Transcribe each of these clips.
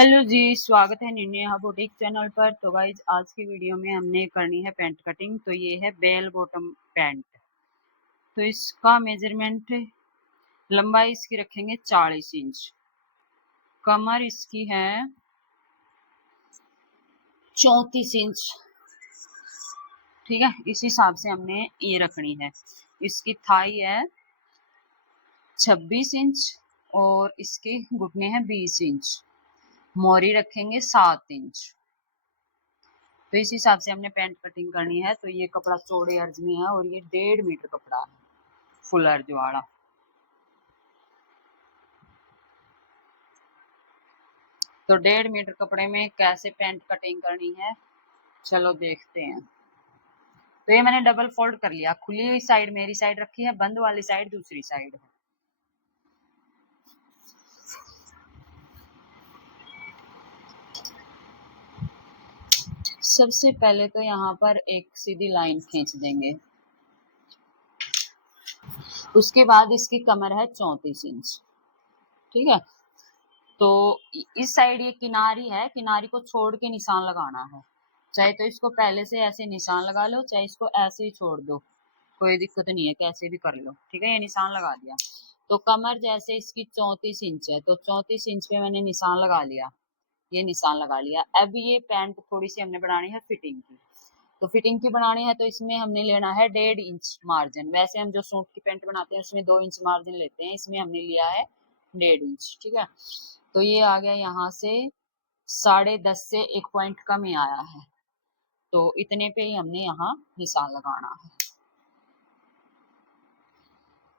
Hello जी, स्वागत है Neha boutique channel पर। तो गाइज आज की वीडियो में हमने करनी है पैंट कटिंग। तो ये है बेल बॉटम पैंट। तो इसका मेजरमेंट लंबाई इसकी रखेंगे 40 इंच, कमर इसकी है 34 इंच। ठीक है, इस हिसाब से हमने ये रखनी है। इसकी थाई है 26 इंच और इसके घुटने हैं 20 इंच। मोरी रखेंगे 7 इंच। तो इस हिसाब से हमने पैंट कटिंग करनी है। तो ये कपड़ा चौड़े अर्ज में है और ये 1.5 मीटर कपड़ा है, फुल अर्ज वाला। तो 1.5 मीटर कपड़े में कैसे पैंट कटिंग करनी है, चलो देखते हैं। तो ये मैंने डबल फोल्ड कर लिया। खुली हुई साइड मेरी साइड रखी है, बंद वाली साइड दूसरी साइड है। सबसे पहले तो यहाँ पर एक सीधी लाइन खींच देंगे। उसके बाद इसकी कमर है 34 इंच। ठीक है, तो इस साइड ये किनारी है, किनारी को छोड़ के निशान लगाना है। चाहे तो इसको पहले से ऐसे निशान लगा लो, चाहे इसको ऐसे ही छोड़ दो, कोई दिक्कत नहीं है, कैसे भी कर लो। ठीक है, ये निशान लगा दिया। तो कमर जैसे इसकी 34 इंच है, तो 34 इंच पे मैंने निशान लगा लिया, ये निशान लगा लिया। अब ये पैंट थोड़ी सी हमने बनानी है फिटिंग की। तो फिटिंग की बनानी है तो इसमें हमने लेना है 1.5 इंच मार्जिन। वैसे हम जो सूट की पैंट बनाते हैं उसमें 2 इंच मार्जिन लेते हैं, इसमें हमने लिया है 1.5 इंच। ठीक है, तो ये आ गया यहाँ से 10.5 से 1 पॉइंट कम ही आया है। तो इतने पे ही हमने यहाँ निशान लगाना है।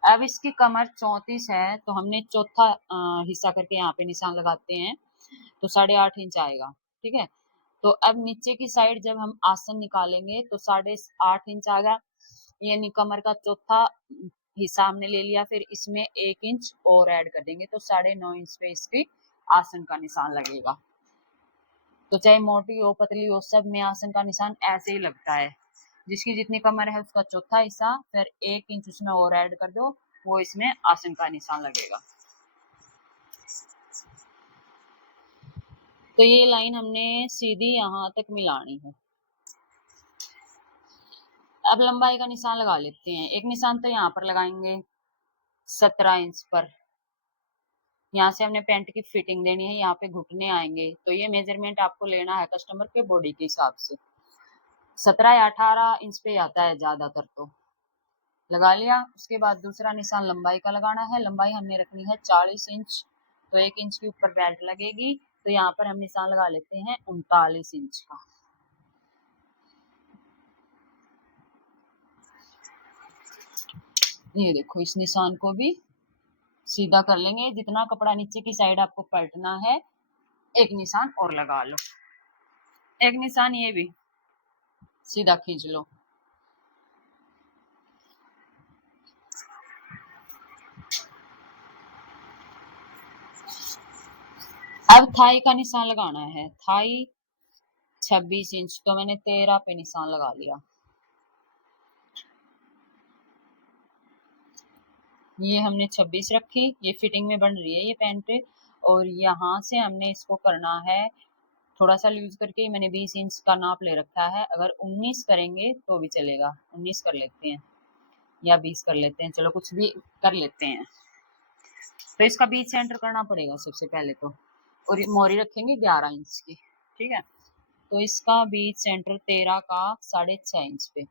अब इसकी कमर 34 है, तो हमने चौथा हिस्सा करके यहाँ पे निशान लगाते हैं, तो 8.5 इंच आएगा। ठीक है, तो अब नीचे की साइड जब हम आसन निकालेंगे तो 8.5 इंच आ गया। यानी कमर का चौथा हिस्सा हमने ले लिया, फिर इसमें 1 इंच और ऐड कर देंगे, तो 9.5 इंच पे इसकी आसन का निशान लगेगा। तो चाहे मोटी हो पतली हो, सब में आसन का निशान ऐसे ही लगता है। जिसकी जितनी कमर है उसका चौथा हिस्सा, फिर 1 इंच उसमें और ऐड कर दो, वो इसमें आसन का निशान लगेगा। तो ये लाइन हमने सीधी यहाँ तक मिलानी है। अब लंबाई का निशान लगा लेते हैं। एक निशान तो यहाँ पर लगाएंगे 17 इंच पर। यहाँ से हमने पैंट की फिटिंग देनी है, यहाँ पे घुटने आएंगे। तो ये मेजरमेंट आपको लेना है कस्टमर के बॉडी के हिसाब से। 17 या 18 इंच पे आता है ज्यादातर, तो लगा लिया। उसके बाद दूसरा निशान लंबाई का लगाना है। लंबाई हमने रखनी है 40 इंच, तो 1 इंच के ऊपर बेल्ट लगेगी। तो यहाँ पर हम निशान लगा लेते हैं 39 इंच का। ये देखो, इस निशान को भी सीधा कर लेंगे। जितना कपड़ा नीचे की साइड आपको पलटना है, एक निशान और लगा लो। एक निशान ये भी सीधा खींच लो। अब थाई का निशान लगाना है। थाई 26 इंच, तो मैंने 13 पे निशान लगा लिया। ये हमने 26 रखी, ये फिटिंग में बन रही है ये पैंट। और यहाँ से हमने इसको करना है थोड़ा सा लूज करके। मैंने 20 इंच का नाप ले रखा है। अगर 19 करेंगे तो भी चलेगा, 19 कर लेते हैं या 20 कर लेते हैं, चलो कुछ भी कर लेते हैं। तो इसका बीच सेंटर करना पड़ेगा सबसे पहले तो, और मोरी रखेंगे 11 इंच की। ठीक है, तो इसका बीच सेंटर 13 का 6.5 इंच पे।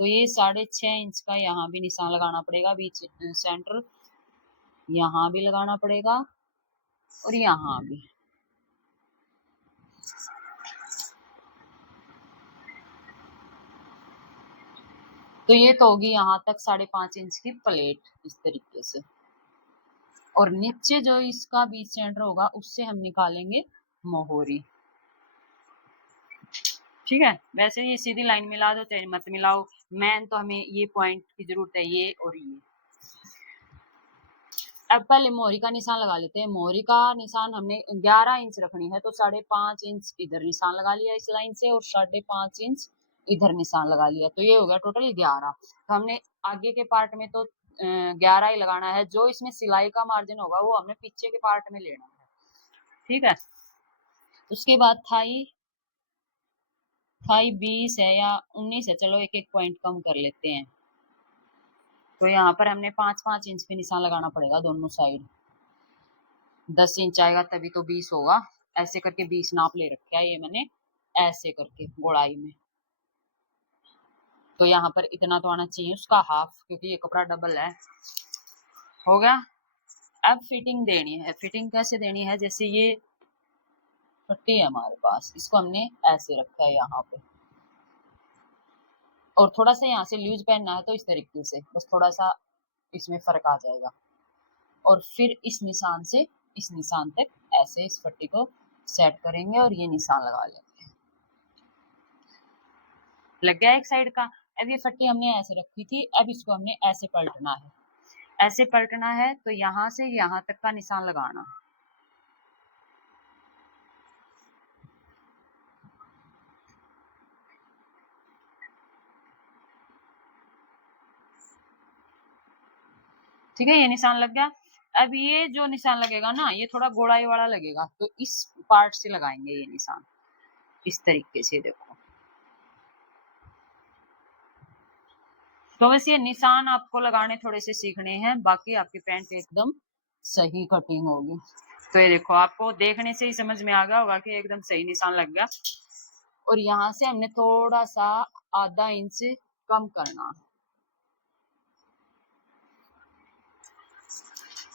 तो ये 6.5 इंच का यहाँ भी निशान लगाना पड़ेगा। बीच सेंटर यहाँ भी लगाना पड़ेगा और यहाँ भी। तो ये तो होगी यहाँ तक 5.5 इंच की प्लेट, इस तरीके से। और नीचे जो इसका बीच सेंटर होगा उससे हम निकालेंगे मोहरी। ठीक है, वैसे ये सीधी लाइन मिला दो चाहे मत मिलाओ, मेन तो हमें ये पॉइंट की जरूरत है, ये और ये। अब पहले मोहरी का निशान लगा लेते हैं। मोहरी का निशान हमने 11 इंच रखनी है, तो 5.5 इंच इधर निशान लगा लिया इस लाइन से, और 5.5 इंच इधर निशान लगा लिया। तो ये हो गया टोटल 11। तो हमने आगे के पार्ट में तो 11 ही लगाना है। जो इसमें सिलाई का मार्जिन होगा वो हमने पीछे के पार्ट में लेना है। ठीक है, उसके बाद थाई 20 है या 19 है, चलो एक एक पॉइंट कम कर लेते हैं। तो यहाँ पर हमने 5-5 इंच पे निशान लगाना पड़ेगा दोनों साइड। 10 इंच आएगा तभी तो 20 होगा। ऐसे करके 20 नाप ले रखा है ये मैंने, ऐसे करके गोलाई में। तो यहाँ पर इतना तो आना चाहिए, उसका हाफ, क्योंकि ये कपड़ा डबल है। हो गया। अब फिटिंग देनी है। फिटिंग कैसे देनी है, जैसे ये पट्टी है हमारे पास, इसको हमने ऐसे रखा है यहाँ पे, और थोड़ा सा यहाँ से लूज पहनना है तो इस तरीके से, बस थोड़ा सा इसमें फर्क आ जाएगा। और फिर इस निशान से इस निशान तक ऐसे इस पट्टी को सेट करेंगे और ये निशान लगा लेंगे। लग गया एक साइड का। अब ये पट्टी हमने ऐसे रखी थी, अब इसको हमने ऐसे पलटना है। ऐसे पलटना है तो यहाँ से यहाँ तक का निशान लगाना। ठीक है, ये निशान लग गया। अब ये जो निशान लगेगा ना, ये थोड़ा गोलाई वाला लगेगा, तो इस पार्ट से लगाएंगे ये निशान इस तरीके से। देखो, तो बस ये निशान आपको लगाने थोड़े से सीखने हैं, बाकी आपकी पैंट एकदम सही कटिंग होगी। तो ये देखो, आपको देखने से ही समझ में आ गया होगा कि एकदम सही निशान लग गया। और यहाँ से हमने थोड़ा सा आधा इंच कम करना।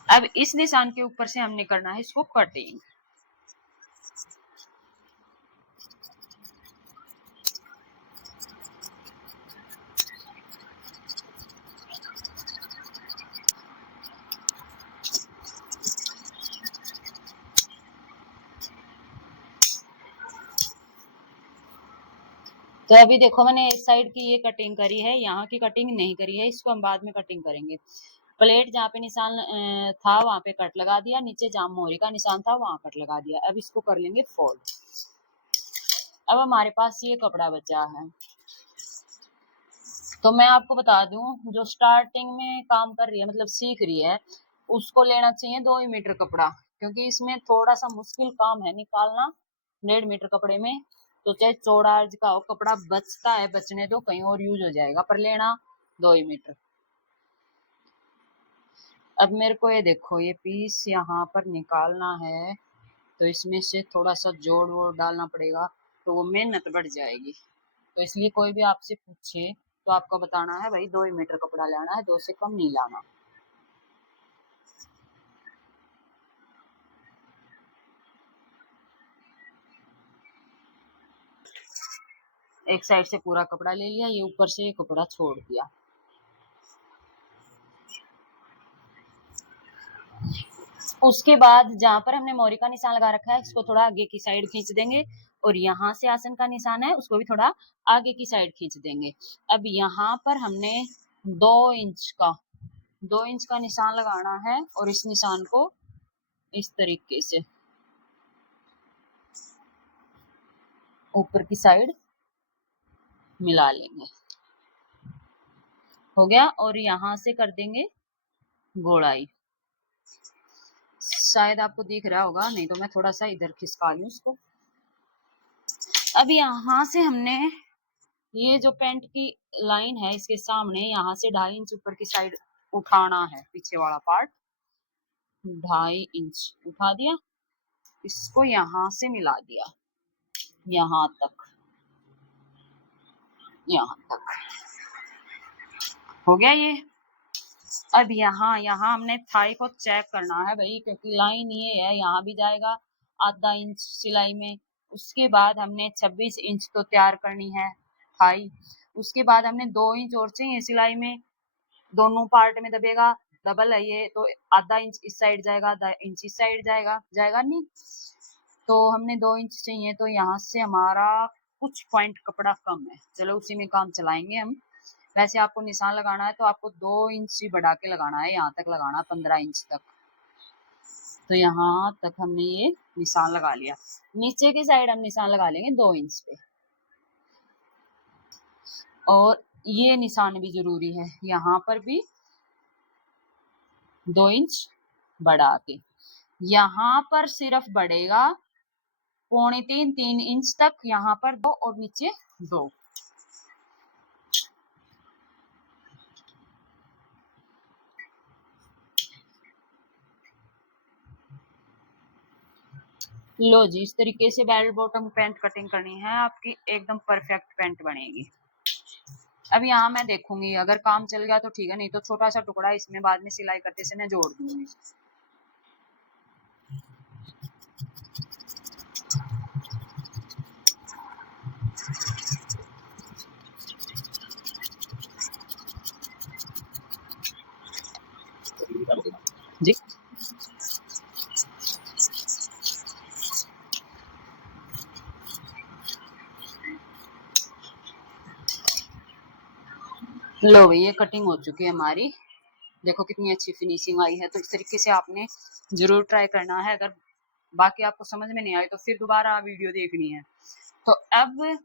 अब इस निशान के ऊपर से हमने करना है इसको कटिंग। तो अभी देखो, मैंने एक साइड की ये कटिंग करी है, यहाँ की कटिंग नहीं करी है, इसको हम बाद में कटिंग करेंगे। प्लेट जहाँ पे निशान था वहां पे कट लगा दिया, नीचे जहाँ मोहरी का निशान था वहां कट लगा दिया। अब इसको कर लेंगे फोल्ड। अब हमारे पास ये कपड़ा बचा है। तो मैं आपको बता दूं, जो स्टार्टिंग में काम कर रही है, मतलब सीख रही है, उसको लेना चाहिए 2 ही मीटर कपड़ा, क्योंकि इसमें थोड़ा सा मुश्किल काम है निकालना 1.5 मीटर कपड़े में। तो चाहे चौड़ा अर्ज का हो, कपड़ा बचता है, बचने दो, कहीं और यूज हो जाएगा, पर लेना 2 ही मीटर। अब मेरे को ये देखो, ये पीस यहाँ पर निकालना है, तो इसमें से थोड़ा सा जोड़ वोड़ डालना पड़ेगा, तो वो मेहनत बढ़ जाएगी। तो इसलिए कोई भी आपसे पूछे तो आपको बताना है भाई 2 ही मीटर कपड़ा लेना है, 2 से कम नहीं लाना। एक साइड से पूरा कपड़ा ले लिया, ये ऊपर से ये कपड़ा छोड़ दिया। उसके बाद जहां पर हमने मोरी का निशान लगा रखा है, इसको थोड़ा आगे की साइड खींच देंगे, और यहाँ से आसन का निशान है उसको भी थोड़ा आगे की साइड खींच देंगे। अब यहाँ पर हमने 2 इंच का 2 इंच का निशान लगाना है, और इस निशान को इस तरीके से ऊपर की साइड मिला लेंगे। हो गया। और यहाँ से कर देंगे गोलाई। शायद आपको दिख रहा होगा, नहीं तो मैं थोड़ा सा इधर खिसका लूं इसको। अब यहाँ से हमने ये जो पैंट की लाइन है, इसके सामने यहाँ से 2.5 इंच ऊपर की साइड उठाना है, पीछे वाला पार्ट 2.5 इंच उठा दिया, इसको यहाँ से मिला दिया यहाँ तक, यहाँ तक हो गया ये। अब यहाँ यहाँ हमने थाई को चेक करना है भाई, क्योंकि लाइन ये है, यहाँ भी जाएगा आधा इंच सिलाई में। उसके बाद हमने 26 इंच तो तैयार करनी है थाई। उसके बाद हमने 2 इंच और चाहिए सिलाई में, दोनों पार्ट में दबेगा, डबल है ये, तो आधा इंच इस साइड जाएगा, आधा इंच इस साइड जाएगा, जाएगा नहीं। तो हमने 2 इंच चाहिए, तो यहाँ से हमारा कुछ पॉइंट कपड़ा कम है, चलो उसी में काम चलाएंगे हम। वैसे आपको निशान लगाना है तो आपको 2 इंच ही बढ़ा के लगाना है, यहाँ तक लगाना 15 इंच तक। तो यहाँ तक हमने ये निशान लगा लिया। नीचे की साइड हम निशान लगा लेंगे 2 इंच पे। और ये निशान भी जरूरी है, यहाँ पर भी 2 इंच बढ़ा के। यहाँ पर सिर्फ बढ़ेगा 3.25 इंच तक यहाँ पर 2 और नीचे 2। लो जी, इस तरीके से बेल बॉटम पैंट कटिंग करनी है आपकी, एकदम परफेक्ट पैंट बनेगी। अब यहाँ मैं देखूंगी, अगर काम चल गया तो ठीक है, नहीं तो छोटा सा टुकड़ा इसमें बाद में सिलाई करते समय जोड़ दूंगी। जी लो भाई, ये कटिंग हो चुकी है हमारी, देखो कितनी अच्छी फिनिशिंग आई है। तो इस तरीके से आपने जरूर ट्राई करना है। अगर बाकी आपको समझ में नहीं आई तो फिर दोबारा वीडियो देखनी है। तो अब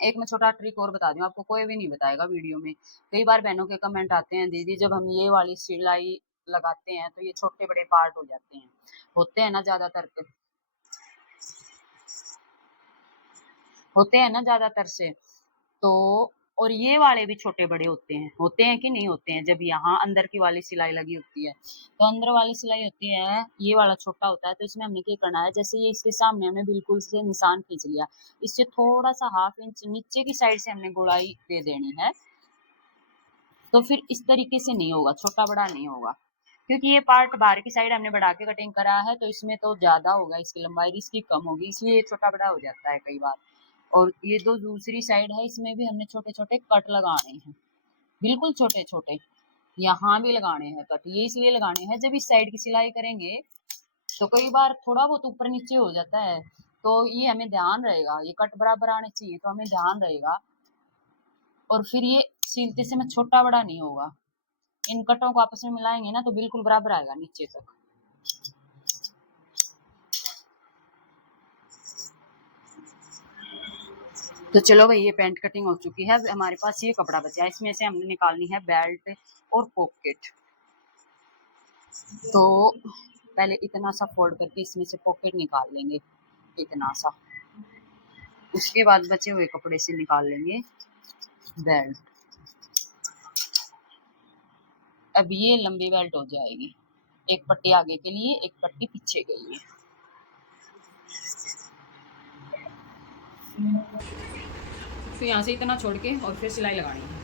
एक मैं छोटा ट्रिक और बता दूं, आपको कोई भी नहीं बताएगा वीडियो में। कई बार बहनों के कमेंट आते हैं, दीदी जब हम ये वाली सिलाई लगाते हैं तो ये छोटे बड़े पार्ट हो जाते हैं, होते हैं ना ज्यादातर से। तो और ये वाले भी छोटे बड़े होते हैं कि नहीं होते हैं। जब यहाँ अंदर की वाली सिलाई लगी होती है तो अंदर वाली सिलाई होती है, ये वाला छोटा होता है। तो इसमें हमने क्या करना है, जैसे ये इसके सामने हमने बिल्कुल से निशान खींच लिया, इससे थोड़ा सा 1/2 इंच नीचे की साइड से हमने गोलाई दे देनी है। तो फिर इस तरीके से नहीं होगा, छोटा बड़ा नहीं होगा, क्योंकि ये पार्ट बाहर की साइड हमने बढ़ा के कटिंग करा है, तो इसमें तो ज्यादा होगा, इसकी लंबाई इसकी कम होगी, इसलिए ये छोटा बड़ा हो जाता है कई बार। और ये जो दूसरी साइड है, इसमें भी हमने छोटे छोटे कट लगाने हैं, बिल्कुल छोटे छोटे, यहाँ भी लगाने हैं कट। ये इसलिए लगाने हैं, जब इस साइड की सिलाई करेंगे तो कई बार थोड़ा बहुत ऊपर नीचे हो जाता है, तो ये हमें ध्यान रहेगा, ये कट बराबर आने चाहिए, तो हमें ध्यान रहेगा। और फिर ये सीलते समय छोटा बड़ा नहीं होगा। इन कटों को आपस में मिलाएंगे ना तो बिल्कुल बराबर आएगा नीचे तक। तो चलो भाई, ये पैंट कटिंग हो चुकी है। हमारे पास ये कपड़ा बचा है, इसमें से हमने निकालनी है बेल्ट और पॉकेट। तो पहले इतना सा फोल्ड करके इसमें से पॉकेट निकाल लेंगे, इतना सा। उसके बाद बचे हुए कपड़े से निकाल लेंगे बेल्ट। अब ये लंबी बेल्ट हो जाएगी, एक पट्टी आगे के लिए, एक पट्टी पीछे के लिए। फिर यहाँ से इतना छोड़ के और फिर सिलाई लगानी है।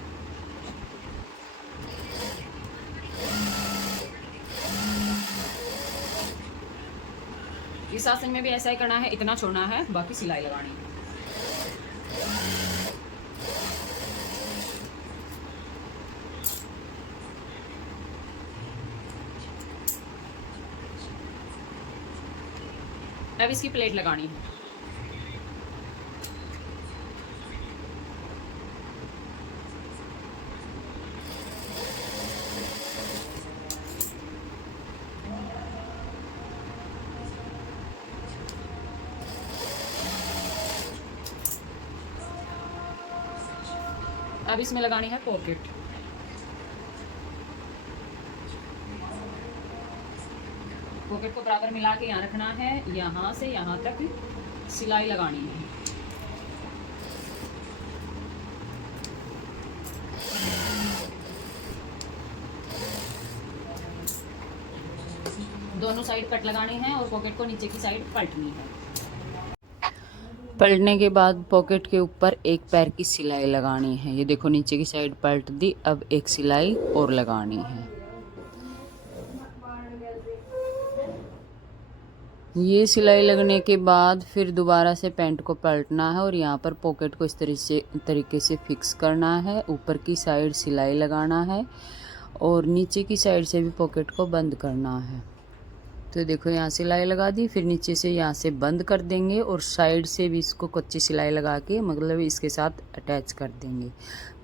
इस आसन में भी ऐसा ही करना है, इतना छोड़ना है, बाकी सिलाई लगानी है। अब इसकी प्लेट लगानी है। अब इसमें लगानी है पॉकेट। पॉकेट को बराबर मिला के यहाँ रखना है, यहाँ से यहाँ तक सिलाई लगानी है। दोनों साइड कट लगाने हैं और पॉकेट को नीचे की साइड पलटनी है। पलटने के बाद पॉकेट के ऊपर एक पैर की सिलाई लगानी है। ये देखो नीचे की साइड पलट दी, अब एक सिलाई और लगानी है। ये सिलाई लगने के बाद फिर दोबारा से पैंट को पलटना है और यहाँ पर पॉकेट को इस तरीके से फिक्स करना है। ऊपर की साइड सिलाई लगाना है और नीचे की साइड से भी पॉकेट को बंद करना है। तो देखो यहाँ सिलाई लगा दी, फिर नीचे से यहाँ से बंद कर देंगे और साइड से भी इसको कच्ची सिलाई लगा के मतलब इसके साथ अटैच कर देंगे।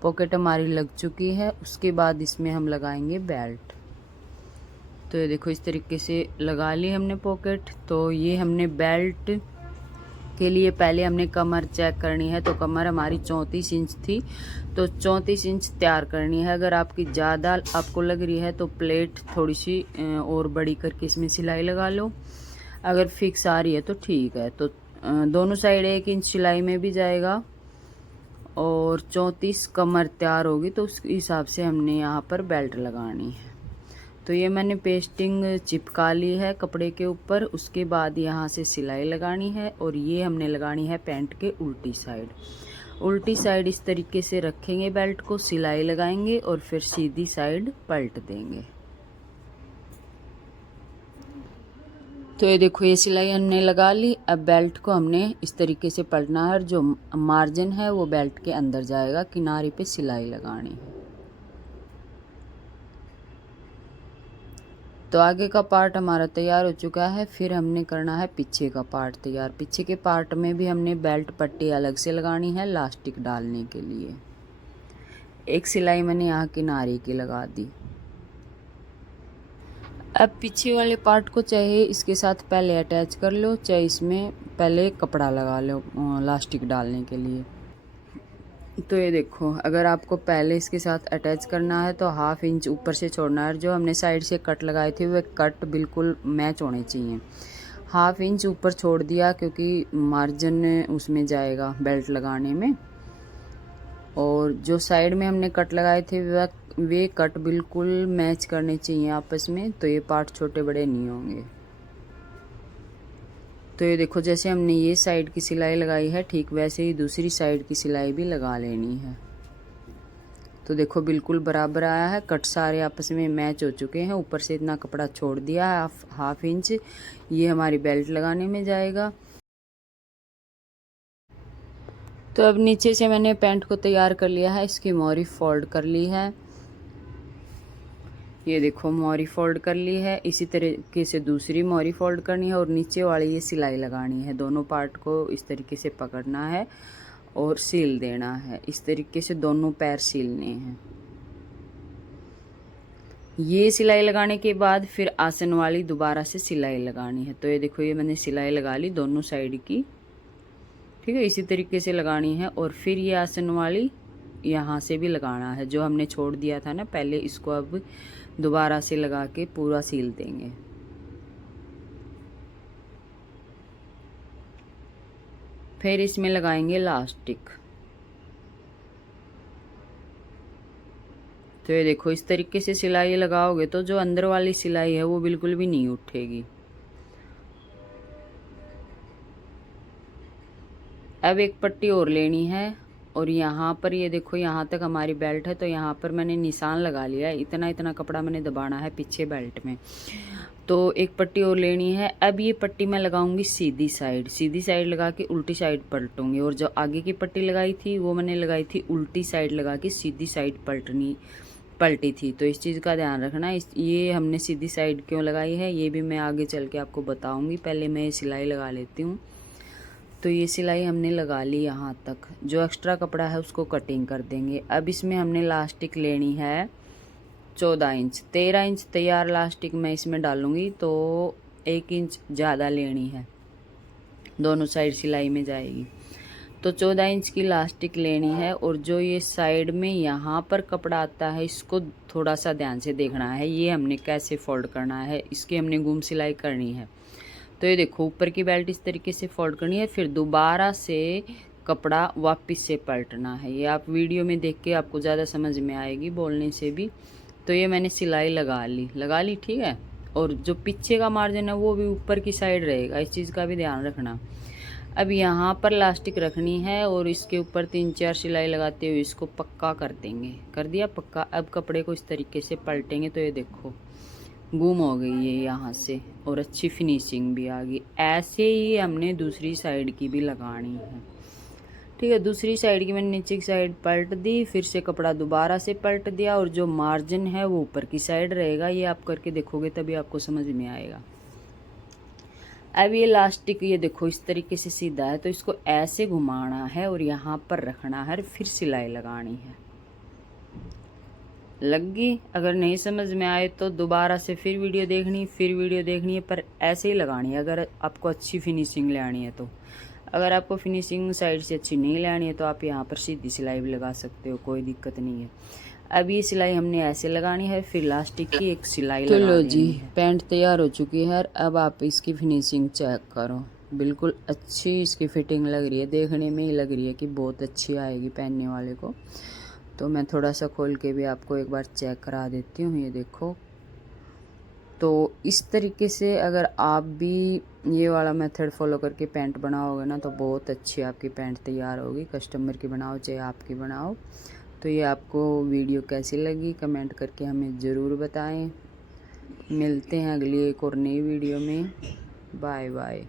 पॉकेट हमारी लग चुकी है। उसके बाद इसमें हम लगाएंगे बेल्ट। तो ये देखो इस तरीके से लगा ली हमने पॉकेट। तो ये हमने बेल्ट के लिए पहले हमने कमर चेक करनी है। तो कमर हमारी 34 इंच थी, तो 34 इंच तैयार करनी है। अगर आपकी ज़्यादा आपको लग रही है तो प्लेट थोड़ी सी और बड़ी करके इसमें सिलाई लगा लो। अगर फिक्स आ रही है तो ठीक है। तो दोनों साइड 1 इंच सिलाई में भी जाएगा और 34 कमर तैयार होगी, तो उस हिसाब से हमने यहाँ पर बेल्ट लगानी है। तो ये मैंने पेस्टिंग चिपका ली है कपड़े के ऊपर। उसके बाद यहाँ से सिलाई लगानी है और ये हमने लगानी है पैंट के उल्टी साइड। उल्टी साइड इस तरीके से रखेंगे बेल्ट को, सिलाई लगाएंगे और फिर सीधी साइड पलट देंगे। तो ये देखो ये सिलाई हमने लगा ली। अब बेल्ट को हमने इस तरीके से पलटना है और जो मार्जिन है वो बेल्ट के अंदर जाएगा, किनारे पे सिलाई लगानी है। तो आगे का पार्ट हमारा तैयार हो चुका है। फिर हमने करना है पीछे का पार्ट तैयार। पीछे के पार्ट में भी हमने बेल्ट पट्टी अलग से लगानी है लास्टिक डालने के लिए। एक सिलाई मैंने यहाँ किनारे की लगा दी। अब पीछे वाले पार्ट को चाहे इसके साथ पहले अटैच कर लो, चाहे इसमें पहले कपड़ा लगा लो लास्टिक डालने के लिए। तो ये देखो, अगर आपको पहले इसके साथ अटैच करना है तो 1/2 इंच ऊपर से छोड़ना है। जो हमने साइड से कट लगाए थे वे कट बिल्कुल मैच होने चाहिए। 1/2 इंच ऊपर छोड़ दिया क्योंकि मार्जिन उसमें जाएगा बेल्ट लगाने में। और जो साइड में हमने कट लगाए थे वे कट बिल्कुल मैच करने चाहिए आपस में, तो ये पार्ट छोटे बड़े नहीं होंगे। तो ये देखो, जैसे हमने ये साइड की सिलाई लगाई है ठीक वैसे ही दूसरी साइड की सिलाई भी लगा लेनी है। तो देखो बिल्कुल बराबर आया है, कट सारे आपस में मैच हो चुके हैं। ऊपर से इतना कपड़ा छोड़ दिया है 1/2 इंच, ये हमारी बेल्ट लगाने में जाएगा। तो अब नीचे से मैंने पैंट को तैयार कर लिया है, इसकी मोरी फोल्ड कर ली है। ये देखो मोरी फोल्ड कर ली है। इसी तरीके से दूसरी मोरी फोल्ड करनी है और नीचे वाली ये सिलाई लगानी है। दोनों पार्ट को इस तरीके से पकड़ना है और सील देना है। इस तरीके से दोनों पैर सीलने हैं। ये सिलाई लगाने के बाद फिर आसन वाली दोबारा से सिलाई लगानी है। तो ये देखो ये मैंने सिलाई लगा ली दोनों साइड की, ठीक है। इसी तरीके से लगानी है और फिर ये आसन वाली यहाँ से भी लगाना है, जो हमने छोड़ दिया था ना पहले, इसको अब दोबारा से लगा के पूरा सील देंगे। फिर इसमें लगाएंगे लास्टिक। तो ये देखो इस तरीके से सिलाई लगाओगे तो जो अंदर वाली सिलाई है वो बिल्कुल भी नहीं उठेगी। अब एक पट्टी और लेनी है और यहाँ पर ये देखो यहाँ तक हमारी बेल्ट है, तो यहाँ पर मैंने निशान लगा लिया है। इतना इतना कपड़ा मैंने दबाना है पीछे बेल्ट में। तो एक पट्टी और लेनी है। अब ये पट्टी मैं लगाऊंगी सीधी साइड लगा के उल्टी साइड पलटूंगी। और जो आगे की पट्टी लगाई थी वो मैंने लगाई थी उल्टी साइड लगा के सीधी साइड पलटी थी। तो इस चीज़ का ध्यान रखना। ये हमने सीधी साइड क्यों लगाई है ये भी मैं आगे चल के आपको बताऊँगी। पहले मैं ये सिलाई लगा लेती हूँ। तो ये सिलाई हमने लगा ली यहाँ तक। जो एक्स्ट्रा कपड़ा है उसको कटिंग कर देंगे। अब इसमें हमने लास्टिक लेनी है 14 इंच। 13 इंच तैयार लास्टिक मैं इसमें डालूँगी, तो 1 इंच ज़्यादा लेनी है, दोनों साइड सिलाई में जाएगी। तो 14 इंच की लास्टिक लेनी है। और जो ये साइड में यहाँ पर कपड़ा आता है इसको थोड़ा सा ध्यान से देखना है। ये हमने कैसे फोल्ड करना है, इसकी हमने घूम सिलाई करनी है। तो ये देखो ऊपर की बेल्ट इस तरीके से फोल्ड करनी है, फिर दोबारा से कपड़ा वापस से पलटना है। ये आप वीडियो में देख के आपको ज़्यादा समझ में आएगी बोलने से भी। तो ये मैंने सिलाई लगा ली, ठीक है। और जो पीछे का मार्जिन है वो भी ऊपर की साइड रहेगा, इस चीज़ का भी ध्यान रखना। अब यहाँ पर लास्टिक रखनी है और इसके ऊपर 3-4 सिलाई लगाते हुए इसको पक्का कर देंगे। कर दिया पक्का। अब कपड़े को इस तरीके से पलटेंगे तो ये देखो गुम हो गई है यहाँ से और अच्छी फिनिशिंग भी आ गई। ऐसे ही हमने दूसरी साइड की भी लगानी है, ठीक है। दूसरी साइड की मैंने नीचे की साइड पलट दी, फिर से कपड़ा दोबारा से पलट दिया और जो मार्जिन है वो ऊपर की साइड रहेगा। ये आप करके देखोगे तभी आपको समझ में आएगा। अब ये लास्टिक ये देखो इस तरीके से सीधा है, तो इसको ऐसे घुमाना है और यहाँ पर रखना है, फिर सिलाई लगानी है। लग गई? अगर नहीं समझ में आए तो दोबारा से फिर वीडियो देखनी है, पर ऐसे ही लगानी है अगर आपको अच्छी फिनिशिंग लानी है तो। अगर आपको फिनिशिंग साइड से अच्छी नहीं लानी है तो आप यहाँ पर सीधी सिलाई भी लगा सकते हो, कोई दिक्कत नहीं है। अब ये सिलाई हमने ऐसे लगानी है, फिर लास्टिक की एक सिलाई लगा देनी है। पैंट तैयार हो चुकी है। अब आप इसकी फिनिशिंग चेक करो। बिल्कुल अच्छी इसकी फिटिंग लग रही है, देखने में ही लग रही है कि बहुत अच्छी आएगी पहनने वाले को। तो मैं थोड़ा सा खोल के भी आपको एक बार चेक करा देती हूँ, ये देखो। तो इस तरीके से अगर आप भी ये वाला मेथड फॉलो करके पैंट बनाओगे ना तो बहुत अच्छी आपकी पैंट तैयार होगी। कस्टमर की बनाओ चाहे आपकी बनाओ। तो ये आपको वीडियो कैसी लगी कमेंट करके हमें ज़रूर बताएं। मिलते हैं अगली एक और नई वीडियो में। Bye bye.